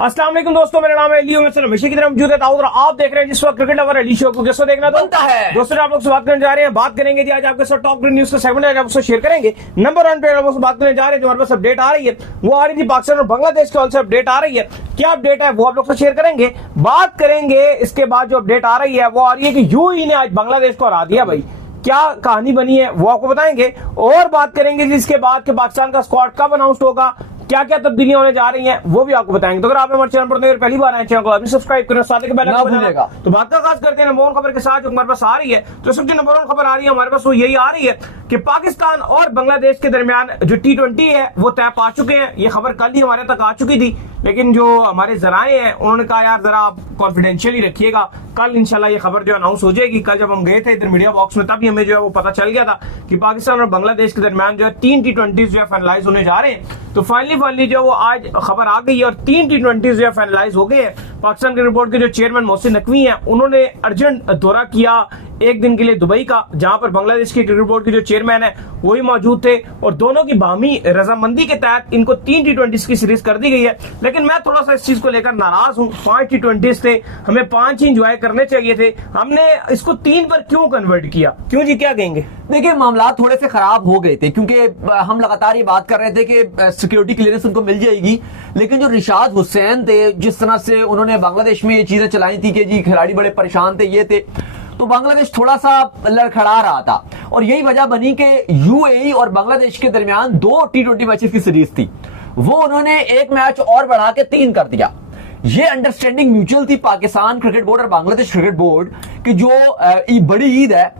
अस्सलाम वालेकुम दोस्तों, मेरा नाम है अली उमर हमेशा की तरह मौजूद है दाऊद और आप देख रहे हैं जिस वक्त क्रिकेट लवर अली शो को। किसको देखना बनता है दोस्तों, आप लोग से बात करने जा रहे हैं। बात करेंगे जी आज आपके साथ टॉप न्यूज का सेगमेंट आज आपको शेयर करेंगे। नंबर 1 पे आप लोग से बात करने जा रहे हैं, जो हमारे पास अपडेट आ रही है वो आ रही थी पाकिस्तान और बांग्लादेश के हॉल से अपडेट आ रही है। क्या अपडेट है वो आप लोग से शेयर करेंगे, बात करेंगे। इसके बाद जो अपडेट आ रही है वो आ रही है कि यूएई ने आज बांग्लादेश को हरा दिया। भाई क्या कहानी बनी है वो आपको बताएंगे और बात करेंगे जिसके बाद के पाकिस्तान का स्क्वाड कब अनाउंस होगा, क्या क्या तब्दीलियां होने जा रही हैं वो भी आपको बताएंगे। तो अगर आपने हमारे चैनल पर पहली बार आए चैनल को अभी सब्सक्राइब करें, साथ ही बेल आइकन बजाएगा। तो बात का खास करते हैं नंबर 1 खबर के साथ जो हमारे पास आ रही है। तो सबसे नंबर 1 खबर आ रही है हमारे पास वो यही आ रही है कि पाकिस्तान और बांग्लादेश के दरमियान जो T20 है वो तय पा चुके हैं। ये खबर कल ही हमारे तक आ चुकी थी, लेकिन जो हमारे जराए हैं उन्होंने कहा यार जरा आप कॉन्फिडेंशियल ही रखिएगा, कल इंशाल्लाह ये खबर जो अनाउंस हो जाएगी। कल जब हम गए थे इधर मीडिया बॉक्स में तभी हमें जो है वो पता चल गया था कि पाकिस्तान और बांग्लादेश के दरमियान जो है 3 T20 जो है फाइनलाइज होने जा रहे हैं। तो फाइनली जो वो आज खबर आ गई है और 3 T20 जो है फाइनलाइज हो गए हैं। पाकिस्तान क्रिकेट बोर्ड के जो चेयरमैन मोहसिन नकवी हैं उन्होंने अर्जेंट दौरा किया एक दिन के लिए दुबई का, जहां पर बांग्लादेश के क्रिकेट बोर्ड के जो चेयरमैन है वही मौजूद थे और दोनों की बाहमी रजामंदी के तहत इनको 3 T20 की सीरीज कर दी गई है। लेकिन मैं थोड़ा सा इस चीज को लेकर नाराज हूं। 5 T20 थे, हमें 5 ही इंजॉय करने चाहिए थे, हमने इसको 3 पर क्यों कन्वर्ट किया? क्यों जी, क्या कहेंगे? देखिए मामला थोड़े से खराब हो गए थे क्योंकि हम लगातार ये बात कर रहे थे कि सिक्योरिटी क्लियरेंस उनको मिल जाएगी, लेकिन जो रिशाद हुसैन थे जिस तरह से उन्होंने बांग्लादेश में ये चीजें चलाई थी कि जी खिलाड़ी बड़े परेशान थे, ये थे, तो बांग्लादेश थोड़ा सा लड़खड़ा रहा था और यही वजह बनी कि यूएई और बांग्लादेश के दरमियान 2 T20 मैचेस की सीरीज थी, वो उन्होंने एक मैच और बढ़ा के 3 कर दिया। ये अंडरस्टैंडिंग म्यूचुअल थी पाकिस्तान क्रिकेट बोर्ड और बांग्लादेश क्रिकेट बोर्ड कि जो बड़ी ईद है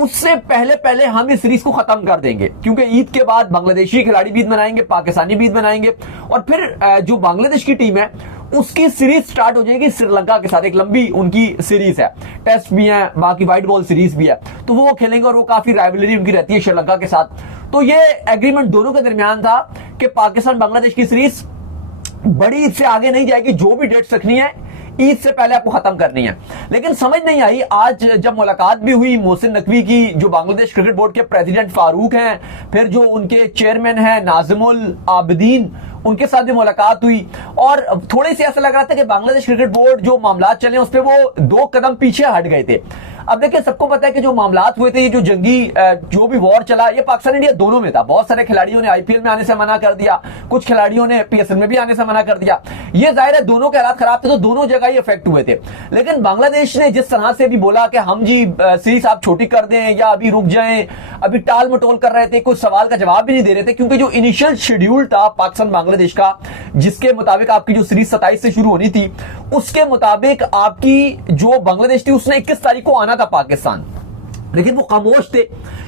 उससे पहले हम इस सीरीज को खत्म कर देंगे, क्योंकि ईद के बाद बांग्लादेशी खिलाड़ी भी ईद मनाएंगे, पाकिस्तानी भी ईद मनाएंगे और फिर जो बांग्लादेश की टीम है उसकी सीरीज स्टार्ट हो जाएगी श्रीलंका के साथ। एक लंबी उनकी सीरीज है, टेस्ट भी है, बाकी व्हाइट बॉल सीरीज भी है, तो वो खेलेंगे और वो काफी राइवलरी उनकी रहती है श्रीलंका के साथ। तो ये एग्रीमेंट दोनों के दरमियान था कि पाकिस्तान बांग्लादेश की सीरीज बड़ी ईद से आगे नहीं जाएगी, जो भी डेट्स रखनी है ईद से पहले आपको खत्म करनी है। लेकिन समझ नहीं आई, आज जब मुलाकात भी हुई मोहसिन नकवी की, जो बांग्लादेश क्रिकेट बोर्ड के प्रेसिडेंट फारूक हैं, फिर जो उनके चेयरमैन हैं नाजिमुल आबिदीन, उनके साथ भी मुलाकात हुई और थोड़े से ऐसा लग रहा था कि बांग्लादेश क्रिकेट बोर्ड जो मामला चले उस पर वो 2 कदम पीछे हट गए थे। अब देखिए सबको पता है कि जो मामलात हुए थे, ये जो जंगी जो भी वॉर चला, ये पाकिस्तान इंडिया दोनों में था। बहुत सारे खिलाड़ियों ने आईपीएल में आने से मना कर दिया, कुछ खिलाड़ियों ने पीएसएल में भी आने से मना कर दिया। ये जाहिर है दोनों के हालात खराब थे, तो दोनों जगह ही इफेक्ट हुए थे। लेकिन बांग्लादेश ने जिस तरह से भी बोला कि हम जी सीरीज आप छोटी कर दें या अभी रुक जाएं, अभी टाल मटोल कर रहे थे, कुछ सवाल का जवाब भी नहीं दे रहे थे, क्योंकि जो इनिशियल शेड्यूल था पाकिस्तान बांग्लादेश का, जिसके मुताबिक आपकी जो सीरीज 27 से शुरू होनी थी, उसके मुताबिक आपकी जो बांग्लादेश थी उसने 21 तारीख को आना था पाकिस्तान, लेकिन वो खामोश थे।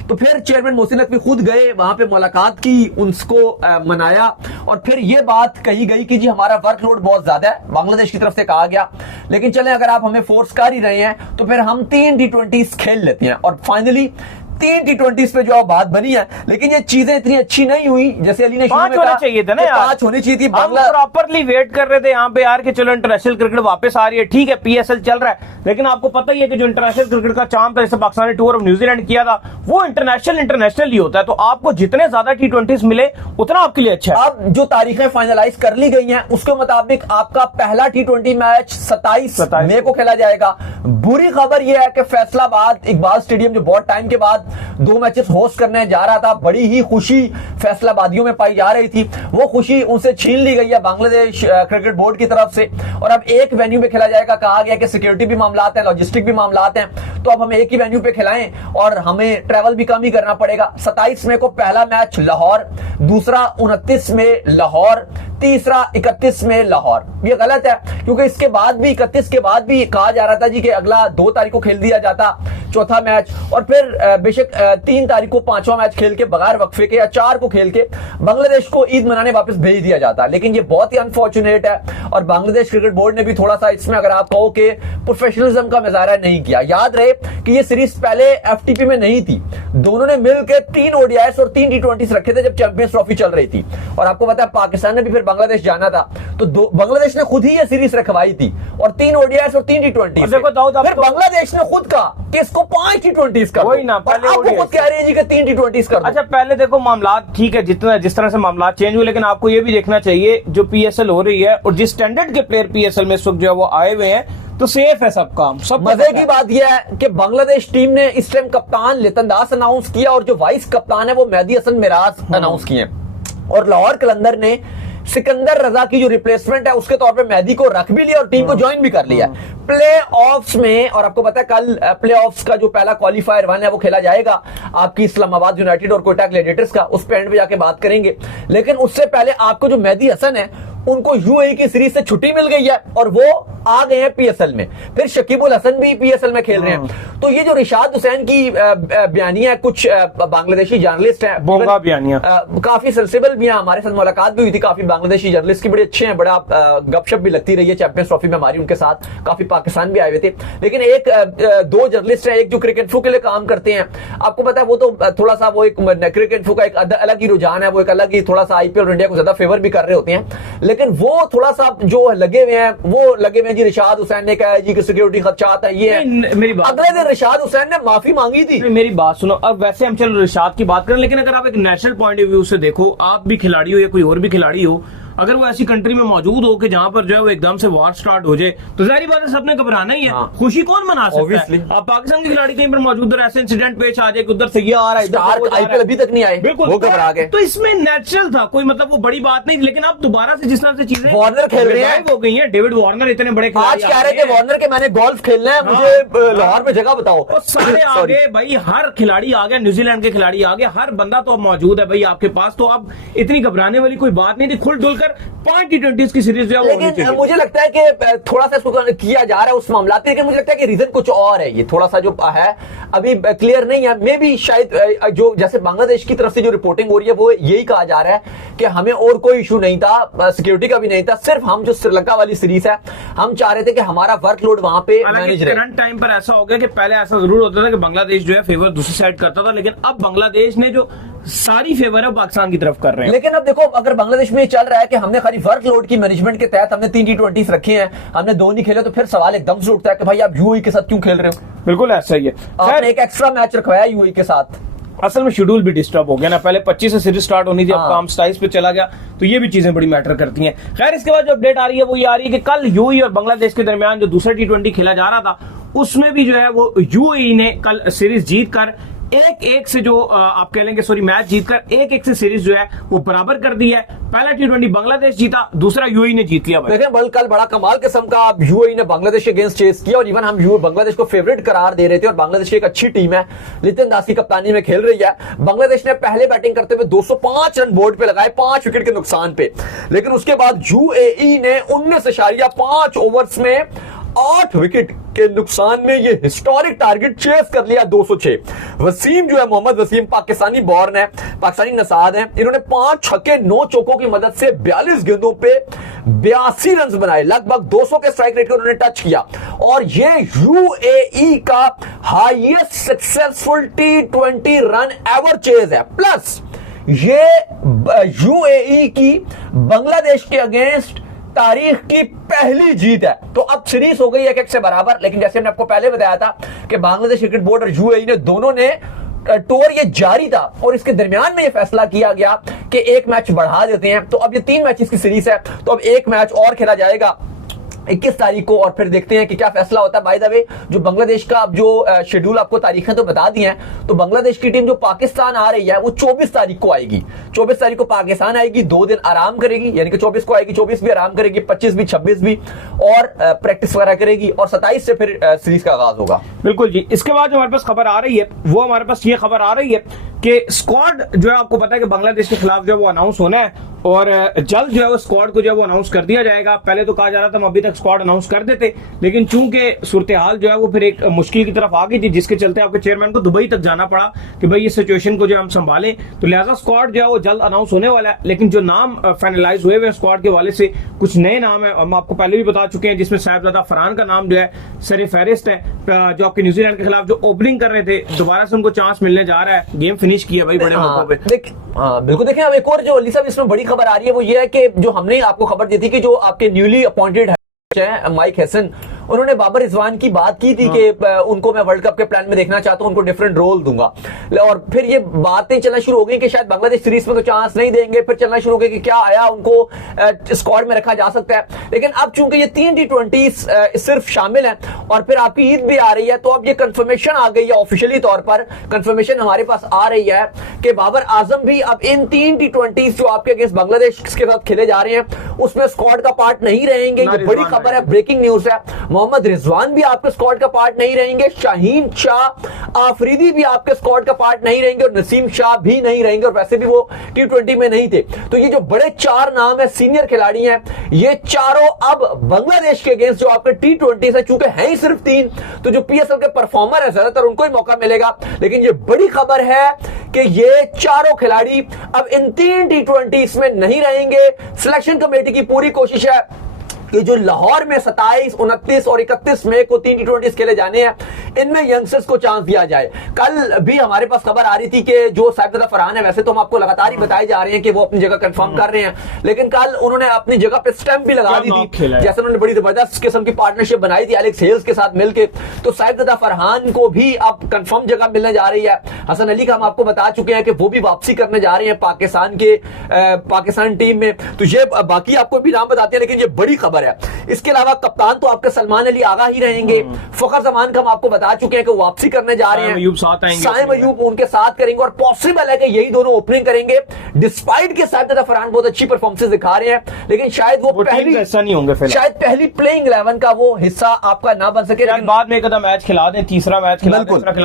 तो फिर चेयरमैन मोहसिन नकवी खुद गए, वहां पे मुलाकात की, उनको मनाया और फिर ये बात कही गई कि जी हमारा वर्कलोड बहुत ज्यादा है, बांग्लादेश की तरफ से कहा गया, लेकिन चलें अगर आप हमें फोर्स कर ही रहे हैं तो फिर हम 3 T20 खेल लेते हैं। और फाइनली 3 T20 पे जो बात बनी है, लेकिन ये चीजें इतनी अच्छी नहीं हुई जैसे अली ने 5 होने चाहिए थे ना यार, 5 होनी चाहिए थी। हम प्रॉपरली वेट कर रहे थे यहाँ पे यार कि चलो इंटरनेशनल क्रिकेट वापस आ रही है, ठीक है पीएसएल चल रहा है, लेकिन आपको पता ही है कि जो इंटरनेशनल क्रिकेट का चांद था, जैसे पाकिस्तान ने टूर ऑफ न्यूजीलैंड किया था, वो इंटरनेशनल ही होता है। तो आपको जितने ज्यादा T20 मिले उतना आपके लिए अच्छा है। अब जो तारीखें फाइनलाइज कर ली गई हैं उसके मुताबिक आपका पहला T20 मैच 27 मई को खेला जाएगा। बुरी खबर यह है कि फैसलाबाद इकबाल स्टेडियम जो बहुत टाइम के बाद 2 मैचेस होस्ट करने जा रहा था, बड़ी ही खुशी फैसलाबादियों में पाई जा रही थी, वो खुशी उनसे छीन ली गई है बांग्लादेश क्रिकेट बोर्ड की तरफ से। और अब एक वेन्यू में खेला जाएगा, कहा गया कि सिक्योरिटी भी मामलात हैं, लॉजिस्टिक भी मामलात हैं, तो अब हम एक ही वेन्यू पे खिलाएं और हमें ट्रैवल भी कम ही करना पड़ेगा। 27 मई को पहला मैच लाहौर, दूसरा 29 में लाहौर, तीसरा 31 में लाहौर। ये गलत है क्योंकि इसके बाद भी 31 के बाद भी कहा जा रहा था जी कि अगला 2 तारीख को खेल दिया जाता चौथा मैच, और फिर बेशक 3 तारीख को 5वां मैच खेल के बगैर वक्फे के या 4 को खेल के बांग्लादेश को ईद मनाने वापस भेज दिया जाता। लेकिन ये बहुत ही अनफॉर्चुनेट है और बांग्लादेश क्रिकेट बोर्ड ने भी थोड़ा सा इसमें अगर आप कहो कि प्रोफेशनलिज्म का मुजाहरा नहीं किया। याद रहे कि ये सीरीज पहले एफटीपी में नहीं थी, दोनों ने मिलकर 3 ओडीआईएस और 3 टी20 रखे थे जब चैंपियंस ट्रॉफी चल रही थी। और आपको पता है पाकिस्तान ने भी फिर बांग्लादेश जाना था, तो बांग्लादेश ने खुद ही ये सीरीज रखवाई थी और 3 ओडीआईएस और 3 टी20। देखो दाऊद, फिर बांग्लादेश ने खुद कहा कि इसको 5 टी20 कर, वही ना, पहले आपको खुद कह रहे हैं जी कि 3 टी20 कर। अच्छा पहले देखो मामला ठीक है, जिस तरह से मामला चेंज हुए, लेकिन आपको ये भी देखना चाहिए जो पीएसएल हो रही है और जिस स्टैंडर्ड के प्लेयर पीएसएल में इस वक्त जो है वो आए हुए हैं, तो सेफ है सब काम। सब मजे की बात यह है कि बांग्लादेश टीम ने इस टाइम कप्तान लितन दास अनाउंस किया और जो वाइस कप्तान है वो मेहदी हसन मिराज अनाउंस किए, और लाहौर कलंदर ने सिकंदर रजा की जो रिप्लेसमेंट है उसके तौर पे मेहदी को रख भी लिया और टीम को ज्वाइन भी कर लिया प्ले ऑफ्स में। और आपको पता है कल प्ले ऑफ्स का जो पहला क्वालिफायर 1 है वो खेला जाएगा आपकी इस्लामाबाद यूनाइटेड और कोयटा ग्लैडिएटर्स का, उस पे एंड पे जाके बात करेंगे। लेकिन उससे पहले आपको जो मेहदी हसन है उनको यूएई की सीरीज से छुट्टी मिल गई है और वो आ गए हैं पीएसएल में, फिर शकीबुल हसन भी पीएसएल में खेल रहे हैं। तो ये जो रिशाद हुसैन की बयानियां, कुछ बांग्लादेशी जर्नलिस्ट हैं, बोंगा बयानियां, काफी सेंसिबल भी हैं, हमारे साथ मुलाकात भी हुई थी काफी बांग्लादेशी जर्नलिस्ट की, बड़े अच्छे हैं, बड़ा गपशप भी लगती रही है चैंपियंस ट्रॉफी में हमारी उनके साथ, काफी पाकिस्तान भी आए हुए थे। लेकिन दो जर्नलिस्ट हैं, एक जो क्रिकेट फू के लिए काम करते हैं, आपको पता है वो तो थोड़ा सा वो एक क्रिकेट फू का एक अलग ही रुझान है, वो एक अलग ही थोड़ा सा आईपीएल और इंडिया को ज्यादा फेवर भी कर रहे होते हैं। लेकिन वो थोड़ा सा जो लगे हुए हैं, वो लगे हुए हैं जी रिशाद हुसैन ने कहा जी कि सिक्योरिटी खदशात है, ये है। मेरी बात, अगले दिन रिशाद हुसैन ने माफी मांगी थी। मेरी बात सुनो, अब वैसे हम चलो रिशाद की बात करें, लेकिन अगर आप एक नेशनल पॉइंट ऑफ व्यू से देखो, आप भी खिलाड़ी हो या कोई और भी खिलाड़ी हो, अगर वो ऐसी कंट्री में मौजूद हो कि जहां पर जो है वो एकदम से वॉर स्टार्ट हो जाए, तो जाहिर बात है सबने घबराना ही है। हाँ। खुशी कौन मना सकता Obviously। है? आप पाकिस्तान के खिलाड़ी कहीं पर मौजूद है, ऐसे इंसिडेंट पेश आ जाए कि उधर से ये आ रहा है, आईपीएल अभी तक नहीं आए, बिल्कुल वो घबरा गए। तो इसमें नेचुरल था, कोई मतलब वो बड़ी बात नहीं थी। लेकिन अब दोबारा से जिस तरह से चीजें वार्नर खेल रहे हैं, हो गई है, डेविड वार्नर इतने बड़े आज कह रहे थे वार्नर के मैंने गोल्फ खेलना है, मुझे लाहौर में जगह बताओ। सारे आगे भाई, हर खिलाड़ी आ गया, न्यूजीलैंड के खिलाड़ी आ गया, हर बंदा तो अब मौजूद है भाई आपके पास, तो अब इतनी घबराने वाली कोई बात नहीं थी। खुल डुलकर 5 टी20 की सीरीज जो है लेकिन मुझे लगता है कि थोड़ा सा इसको किया जा रहा है उस मामला, लेकिन मुझे लगता है कि रीजन कुछ और है, ये थोड़ा सा जो है अभी क्लियर नहीं है। मे बी शायद जो जैसे बांग्लादेश की तरफ से जो रिपोर्टिंग हो रही है वो यही कहा जा रहा है कि हमें और कोई इशू नहीं था, सिक्योरिटी का भी नहीं था, सिर्फ हम जो श्रीलंका वाली सीरीज है हम चाह रहे थे कि हमारा वर्कलोड वहां पे मैनेज रहे। करंट टाइम पर ऐसा हो गया कि पहले ऐसा जरूर होता था कि बांग्लादेश जो है फेवर दूसरी साइड करता था, लेकिन अब बांग्लादेश ने जो सारी फेवर है पाकिस्तान की तरफ कर रहे हैं। लेकिन अब देखो अगर बांग्लादेश में चल रहा है कि हमने खाली वर्कलोड की मैनेजमेंट के तहत हमने 3 टी20 रखे हैं, हमने 2 नहीं खेले, तो फिर सवाल एकदम से उठता है कि भाई आप यूएई के साथ क्यों खेल रहे हो? बिल्कुल ऐसा ही है। आपने एक एक्स्ट्रा मैच रखवाया यूएई के साथ, असल में शेड्यूल भी डिस्टर्ब हो गया ना, पहले 25 से सीरीज स्टार्ट होनी थी, अब काम 27 पे चला गया, तो ये भी चीजें बड़ी मैटर करती हैं। खैर इसके बाद जो अपडेट आ रही है वो ये आ रही है कि कल यूएई और बांग्लादेश के दरमियान जो दूसरा टी20 खेला जा रहा था, उसमें भी जो है वो यूएई ने कल सीरीज जीत कर 1-1 से जो आप कह लेंगे मैच जीतकर 1-1 से सीरीज जो है वो बराबर कर दी है। पहला टी20 बांग्लादेश जीता, दूसरा यूएई ने जीत लिया। देखिए कल बड़ा कमाल किस्म का यूएई ने बांग्लादेश के अगेंस्ट चेस किया और इवन हम बांग्लादेश को फेवरेट करार दे रहे थे, और बांग्लादेश की एक अच्छी टीम है, लितन दास की कप्तानी में खेल रही है। बांग्लादेश ने पहले बैटिंग करते हुए 205 रन बोर्ड पे लगाए 5 विकेट के नुकसान पे, लेकिन उसके बाद यूएई ने 19.5 ओवर्स में 8 विकेट के नुकसान में ये हिस्टोरिक टारगेट चेस कर लिया 206। वसीम जो है, मोहम्मद वसीम पाकिस्तानी बॉर्न है, पाकिस्तानी नसाद है, इन्होंने 5 छक्के 9 चौकों की मदद से 42 गेंदों पे 82 रन बनाए, लगभग 200 के स्ट्राइक रेट को उन्होंने टच किया, और ये यूएई का हाईएस्ट सक्सेसफुल टी20 रन एवर चेज है। प्लस ये यूएई की बांग्लादेश के अगेंस्ट तारीख की पहली जीत है। तो अब सीरीज हो गई 1-1 से बराबर, लेकिन जैसे हमने आपको पहले बताया था कि बांग्लादेश क्रिकेट बोर्ड और यूएई ने दोनों ने टूर ये जारी था, और इसके दरमियान में ये फैसला किया गया कि एक मैच बढ़ा देते हैं। तो अब ये 3 मैचेस की सीरीज है, तो अब एक मैच और खेला जाएगा 21 तारीख को, और फिर देखते हैं कि क्या फैसला होता है। बाय द वे जो बांग्लादेश का अब जो शेड्यूल आपको तारीखें तो बता दी हैं, तो बांग्लादेश की टीम जो पाकिस्तान आ रही है वो 24 तारीख को आएगी। 24 तारीख को पाकिस्तान आएगी, 2 दिन आराम करेगी, यानी कि 24 को आएगी, 24 भी आराम करेगी, 25 भी, 26 भी, और प्रैक्टिस वगैरह करेगी, और 27 से फिर सीरीज का आगाज होगा। बिल्कुल जी। इसके बाद जो हमारे पास खबर आ रही है वो हमारे पास ये खबर आ रही है कि स्क्वाड जो है आपको पता है कि बांग्लादेश के खिलाफ जो है वो अनाउंस होना है और जल्द जो है वो स्क्वाड को जो है वो अनाउंस कर दिया जाएगा। पहले तो कहा जा रहा था हम अभी तक स्क्वाड अनाउंस कर देते, लेकिन चूंकि सूरत हाल जो है वो फिर एक मुश्किल की तरफ आ गई थी, जिसके चलते आपके चेयरमैन को दुबई तक जाना पड़ा कि भाई इस सिचुएशन को जो हम संभालें। तो लिहाजा स्क्वाड जो है वो जल्द अनाउंस होने वाला है, लेकिन जो नाम फाइनलाइज हुए हुए स्क्वाड के वाले से कुछ नए नाम है, हम आपको पहले भी बता चुके हैं, जिसमें साहिबजादा फरहान का नाम जो है सर फहरिस्त है, जो आपके न्यूजीलैंड के खिलाफ जो ओपनिंग कर रहे थे, दोबारा से उनको चांस मिलने जा रहा है। गेम फिनिश किया भाई बड़े मौकों पे। हाँ बिल्कुल। देखिए अब एक और जो अली साहब इसमें बड़ी खबर आ रही है वो ये है कि जो हमने आपको खबर दी थी कि जो आपके न्यूली अपॉइंटेड है माइक हैसन, उन्होंने बाबर रिजवान की बात की थी कि उनको मैं वर्ल्ड कप के प्लान में देखना चाहता हूं, उनको डिफरेंट रोल दूंगा। और फिर ये बातें चलना शुरू हो गई कि शायद बांग्लादेश सीरीज में तो चांस नहीं देंगे, फिर चलना शुरू हो गया कि क्या आया उनको स्क्वाड में रखा जा सकता है। लेकिन अब चूंकि ये 3 T20 सिर्फ शामिल है और फिर आपकी ईद भी आ रही है, तो अब ये कंफर्मेशन आ गई है, ऑफिशियली तौर पर कंफर्मेशन हमारे पास आ रही है कि बाबर आजम भी अब इन 3 T20 जो आपके अगेंस्ट बांग्लादेश के साथ खेले जा रहे हैं उसमें स्क्वाड का पार्ट नहीं रहेंगे। ये बड़ी खबर है, ब्रेकिंग न्यूज है। मोहम्मद रिजवान भी आपके स्क्वाड का पार्ट नहीं रहेंगे, शाहीन शाह आफरीदी भी आपके स्क्वाड का पार्ट नहीं रहेंगे और नसीम शाह भी नहीं रहेंगे, और वैसे भी वो T20 में नहीं थे। तो ये जो बड़े 4 नाम है, सीनियर खिलाड़ी हैं, ये चारों अब बांग्लादेश के अगेंस्ट जो आपके T20 है, चूंकि हैं ही सिर्फ 3, तो जो PSL के परफॉर्मर है ज्यादातर उनको ही मौका मिलेगा। लेकिन ये बड़ी खबर है कि ये चारों खिलाड़ी अब इन 3 T20 में नहीं रहेंगे। सिलेक्शन कमेटी की पूरी कोशिश है कि जो लाहौर में 27, 29 और 31 मई को 3 T20 खेले जाने हैं, इनमें यंगस्टर्स को चांस दिया जाए। कल भी हमारे पास खबर आ रही थी कि जो साहिबजादा फरहान है, वैसे तो हम आपको लगातार ही बताए जा रहे हैं कि वो अपनी जगह कंफर्म कर रहे हैं, लेकिन कल उन्होंने अपनी जगह पे स्टैंप भी लगा दी थी, जैसे उन्होंने बड़ी जबरदस्त किस्म की पार्टनरशिप बनाई थी एलेक्स हेल्स के साथ मिलकर। तो साहिबजादा फरहान को भी अब कंफर्म जगह मिलने जा रही है। हसन अली का हम आपको बता चुके हैं कि वो भी वापसी करने जा रहे हैं पाकिस्तान टीम में। तो ये बाकी आपको भी नाम बताते हैं, लेकिन ये बड़ी खबर है। इसके अलावा कप्तान तो आपके सलमान अली आगा ही रहेंगे। फखर जमान का हम आपको बता चुके हैं कि वापसी करने जा रहे हैं, साइम अयूब उनके साथ करेंगे और पॉसिबल है कि यही दोनों ओपनिंग करेंगे, डिस्पाइट के साहिबजादा फरहान बहुत अच्छी परफॉर्मेंस दिखा रहे हैं, लेकिन शायद वो पहली ऐसा नहीं होंगे, शायद पहली प्लेइंग 11 का वो हिस्सा आपका ना बन सके। बाद में एक आधा मैच खिला दें, तीसरा मैच खिला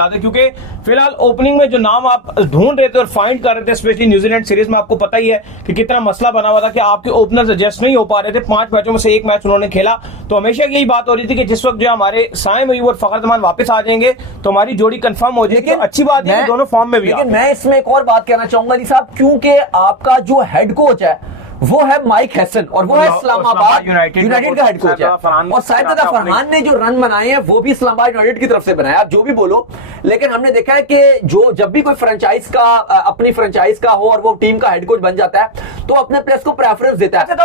दें, क्योंकि फिलहाल ओपनिंग में जो नाम आप ढूंढ रहे थे और फाइंड कर रहे थे, स्पेशली न्यूजीलैंड सीरीज में, आपको पता ही है कि कितना मसला बना हुआ था कि आपके ओपनर्स एडजस्ट नहीं हो पा रहे थे। 5 मैचों में से 1 मैच उन्होंने खेला, तो हमेशा यही बात हो रही थी कि जिस वक्त जो हमारे साइम अयूब और फखर जमान वापस आ जाएंगे तो हमारी जोड़ी कंफर्म हो जाएगी। अच्छी बात है दोनों फॉर्म में भी। लेकिन मैं इसमें एक और बात कहना चाहूंगा अली साहब, क्योंकि आपका जो हेड कोच है वो है माइक हैसन और वो है इस्लामाबाद यूनाइटेड का हेड कोच है, और साहिबजादा फरहान ने जो रन बनाए हैं वो भी इस्लामाबाद यूनाइटेड की तरफ से बनाया। आप जो भी बोलो, लेकिन हमने देखा है कि जो जब भी कोई फ्रेंचाइज का अपनी फ्रेंचाइज का हो और वो टीम का हेड कोच बन जाता है तो अपने प्लेयर्स को प्रेफरेंस देता है।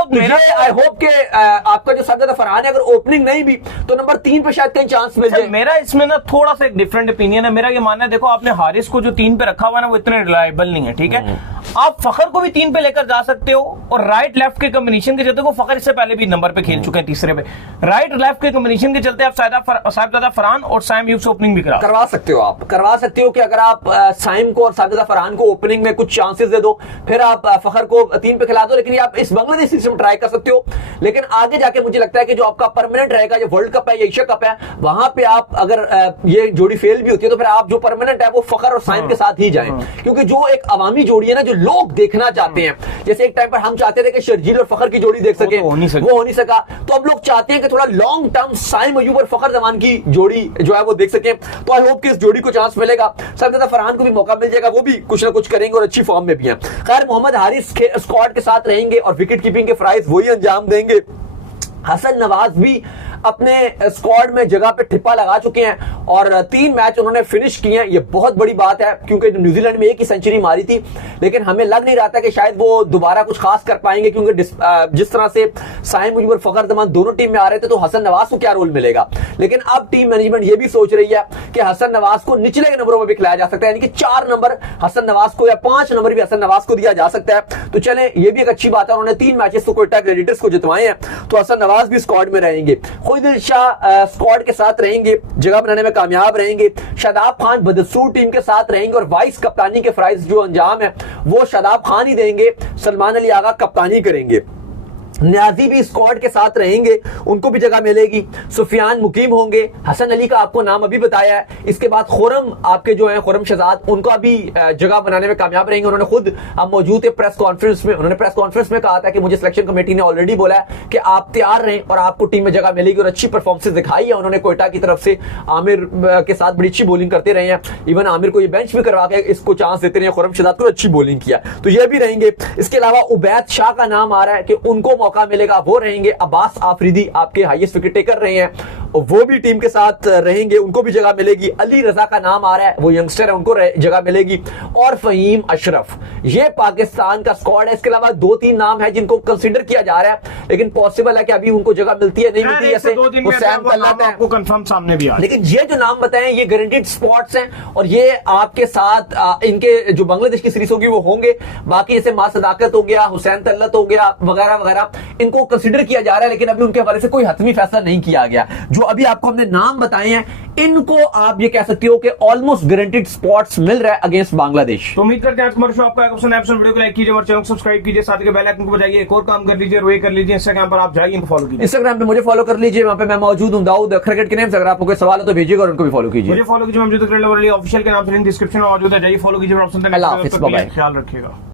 आई होप के आपका जो साहिबजादा फरहान है, अगर ओपनिंग नहीं भी तो नंबर 3 पे शायद कहीं चांस मिल जाए। मेरा इसमें ना थोड़ा सा एक डिफरेंट ओपिनियन है। मेरा ये मानना है, देखो आपने हारिस को जो 3 पे रखा हुआ है ना, वो इतने रिलायबल नहीं है, ठीक है। आप फखर को भी 3 पे लेकर जा सकते हो, और राइट लेफ्ट के कॉम्बिनेशन के चलते, फखर इससे पहले भी नंबर पे खेल चुके हैं तीसरे पे, राइट लेफ्ट के कॉम्बिनेशन के चलते आप साहिबजादा फरहान और साइम अयूब से ओपनिंग भी करवा सकते हो। आप करवा सकते हो कि अगर आप साइम को और साहिबजादा फरहान को ओपनिंग में कुछ चांसेस दे दो, फिर आप फखर को 3 पे खिला दो, लेकिन आप इस बांग्लादेश सिस्टम ट्राई कर सकते हो। लेकिन आगे जाके मुझे लगता है कि जो आपका परमानेंट रहेगा, जो वर्ल्ड कप है या एशिया कप है, वहां पे आप अगर ये जोड़ी फेल भी होती है तो फिर आप जो परमानेंट है वो फखर और साइम के साथ ही जाएं, क्योंकि जो एक अवामी जोड़ी है ना, जो लोग देखना चाहते हैं, जैसे एक टाइम पर हम चाहते थे कि शर्जील और फखर की जोड़ी देख सके, वो हो नहीं सका, तो अब लोग चाहते हैं कि थोड़ा लॉन्ग टर्म साइम अयूब और फखर जमान की जोड़ी जो है वो देख सके। तो आई होप कि इस जोड़ी को चांस मिलेगा, साहिबजादा फरहान को भी मौका मिल जाएगा, वो भी कुछ ना कुछ करेंगे और अच्छी फॉर्म में भी हैं। खैर, मोहम्मद हारिस स्क्वाड के साथ रहेंगे और विकेट कीपिंग के फ्राइज वही अंजाम देंगे। हसन नवाज भी अपने स्क्वाड में जगह पे ठिप्पा लगा चुके हैं और 3 मैच उन्होंने फिनिश किए हैं। ये बहुत बड़ी बात है, क्योंकि न्यूजीलैंड में एक ही सेंचुरी मारी थी, लेकिन हमें लग नहीं रहा था कि शायद वो दोबारा कुछ खास कर पाएंगे, क्योंकि जिस तरह से साइम अयूब और फखर जमान दोनों टीम में आ रहे थे, तो हसन नवाज को क्या रोल मिलेगा। लेकिन अब टीम मैनेजमेंट ये भी सोच रही है कि हसन नवाज को निचले नंबरों में भी खिलाया जा सकता है, यानी कि 4 नंबर हसन नवाज को या 5 नंबर भी हसन नवाज को दिया जा सकता है। तो चले, ये भी एक अच्छी बात है। उन्होंने 3 मैचेस तो कोयटा ग्लेडिएटर्स को जितवाए हैं, तो हसन नवाज भी स्क्वाड में रहेंगे। खुदिल शाह स्क्वाड के साथ रहेंगे, जगह बनाने में कामयाब रहेंगे। शादाब खान बदसूर टीम के साथ रहेंगे और वाइस कप्तानी के फ्राइज जो अंजाम है वो शादाब खान ही देंगे। सलमान अली आगा कप्तानी करेंगे। न्याजी भी स्क्वाड के साथ रहेंगे, उनको भी जगह मिलेगी। सुफियान मुकीम होंगे, हसन अली का आपको नाम अभी बताया है। इसके बाद खुरम आपके जो है खुरम शहजाद, उनका भी जगह बनाने में कामयाब रहेंगे। उन्होंने खुद, हम मौजूद थे प्रेस कॉन्फ्रेंस में, उन्होंने प्रेस कॉन्फ्रेंस में कहा था कि मुझे सिलेक्शन कमेटी ने ऑलरेडी बोला है कि आप तैयार रहें और आपको टीम में जगह मिलेगी। और अच्छी परफॉर्मेंस दिखाई है उन्होंने कोयटा की तरफ से, आमिर के साथ बड़ी अच्छी बॉलिंग करते रहे हैं। इवन आमिर को ये बेंच भी करवा के इसको चांस देते रहे, खुरम शहजाद को अच्छी बॉलिंग किया, तो ये भी रहेंगे। इसके अलावा उबैद शाह का नाम आ रहा है कि उनको मौका मिलेगा, वो रहेंगे। अब्बास आफरीदी आपके हाईएस्ट विकेट टेकर रहे हैं, वो भी टीम के साथ रहेंगे, उनको भी जगह मिलेगी। अली रजा का नाम आ रहा है, वो यंगस्टर है, उनको जगह मिलेगी। और फहीम अशरफ, ये पाकिस्तान का स्क्वाड है। इसके अलावा 2-3 नाम है जिनको कंसीडर किया जा रहा है, लेकिन पॉसिबल है कि अभी उनको जगह मिलती है नहीं मिलती है, जैसे हुसैन तलत है, आपको कंफर्म सामने भी आ। लेकिन ये जो नाम बताएं ये गारंटीड स्पॉट्स हैं और ये आपके साथ इनके जो बांग्लादेश की सीरीज होगी वो होंगे। बाकी जैसे मा सदाकत हो गया, हुसैन तलत हो गया, वगैरह वगैरह, इनको कंसीडर किया जा रहा है, लेकिन अभी उनके हवाले से कोई हतमी फैसला नहीं किया गया। जो अभी आपको हमने नाम बताए हैं, इनको आप ये कह सकते हो कि ऑलमोस्ट गारंटीड स्पॉट्स मिल रहा है अगेंस्ट बांग्लादेश। तो उम्मीद करते हैं आज हमारे शो आपका वीडियो को लाइक कीजिए और चैनल को सब्सक्राइब कीजिए, साथ ही बेल आइकन को बजाइए। एक और काम कर लीजिए, वो कर लीजिए, इंस्टाग्राम पर आप जाइए, फॉलो कीजिए। इंस्टाग्राम पे मुझे फॉलो कर लीजिए, वहां पे मैं मौजूद हूं, दाऊद क्रिकेट के नेम से। अगर आपको कोई सवाल है तो भेजिएगा और उनको भी फॉलो कीजिए। मुझे फॉलो कीजिए, ऑफिशियल के नाम से लिंक डिस्क्रिप्शन में मौजूद है, जाइए फॉलो कीजिए। अल्लाह हाफिज़, बाय बाय। ख्याल रखिएगा।